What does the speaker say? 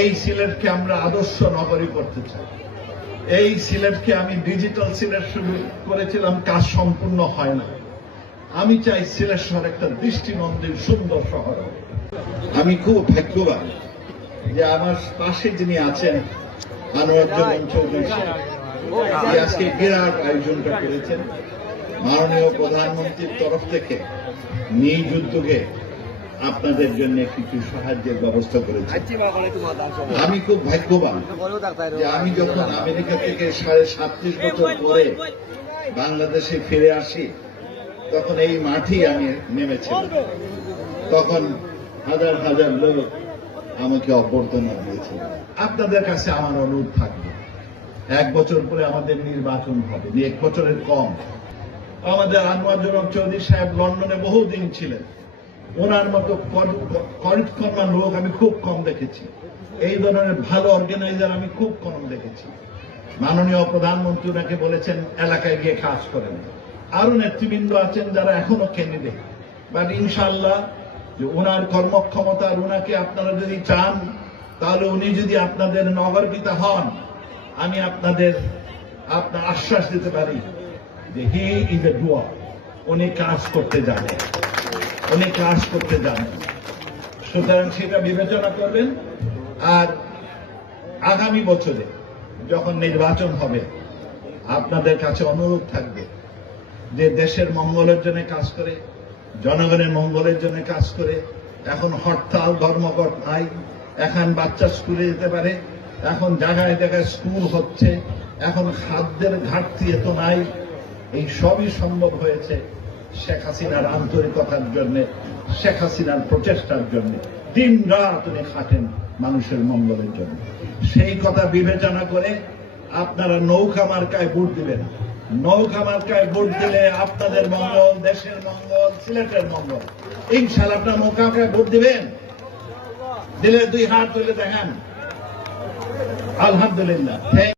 এই সিলেটকে আমরা আদর্শ নগরী করতে চাই। এই সিলেটকে আমি ডিজিটাল সিলেট শুরু করেছিলাম, কাজ সম্পূর্ণ হয় না। আমি চাই সিলেট শহর একটা দৃষ্টিনন্দন সুন্দর শহর। আমি খুব ভাগ্যবান যে আমার পাশে যিনি আছেন আনোয়ারুজ্জামান চৌধুরী আজকে বিরাট আয়োজনটা করেছেন। মাননীয় প্রধানমন্ত্রীর তরফ থেকে নিজ উদ্যোগে আপনাদের জন্য কিছু সাহায্যের ব্যবস্থা করেছে। আমি খুব ভাগ্যবান যে আমি যখন আমেরিকা থেকে 37.5 বছর পরে বাংলাদেশে ফিরে আসি, তখন এই মাঠেই আমি নেমেছিলাম। তখন হাজার হাজার লোক আমাকে অভ্যর্থনা দিয়েছিল। আপনাদের কাছে আমার অনুরোধ থাকবে, 1 বছর পরে আমাদের নির্বাচন হবে, 1 বছরের কম। আমাদের আনোয়ারুজ্জামান চৌধুরী সাহেব লন্ডনে বহুদিন ছিলেন, ওনার মতো করিতকর্মা লোক আমি খুব কম দেখেছি। এই ধরনের ভালো অর্গানাইজার আমি খুব কম দেখেছি। মাননীয় প্রধানমন্ত্রী ওনাকে বলেছেন এলাকায় গিয়ে কাজ করেন। আরো নেতৃবৃন্দ আছেন যারা এখনো ক্যান্ডিডেট, বাট ইনশাআল্লাহ যে ওনার কর্মক্ষমতা, ওনাকে আপনারা যদি চান, তাহলে উনি যদি আপনাদের নগরপিতা হন, আমি আপনার আশ্বাস দিতে পারি যে হি ইজ এ ডুয়ার। উনি কাজ করতে জানেন, উনি কাজ করতে জানেন। সুতরাং সেটা বিবেচনা করবেন। আর আগামী বছরে যখন নির্বাচন হবে, আপনাদের কাছে অনুরোধ থাকবে যে দেশের মঙ্গলের জন্য কাজ করে, জনগণের মঙ্গলের জন্য কাজ করে। এখন হরতাল ধর্মঘট নাই, এখন বাচ্চা স্কুলে যেতে পারে, এখন জায়গায় জায়গায় স্কুল হচ্ছে, এখন খাদ্যের ঘাটতি এত নাই। এই সবই সম্ভব হয়েছে শেখ হাসিনার আন্তরিকতার জন্য, শেখ হাসিনার প্রচেষ্টার জন্য। দিন রাত উনি খাটেন মানুষের মঙ্গলের জন্য। সেই কথা বিবেচনা করে আপনারা নৌকা মার্কায় ভোট দিবেন। নৌকা মার্কায় ভোট দিলে আপনাদের মঙ্গল, দেশের মঙ্গল, সিলেটের মঙ্গল। ইনশাআল্লাহ আপনার নৌকা মার্কায় ভোট দিবেন। দিলে 2 হাত তুলে দেখেন। আলহামদুলিল্লাহ।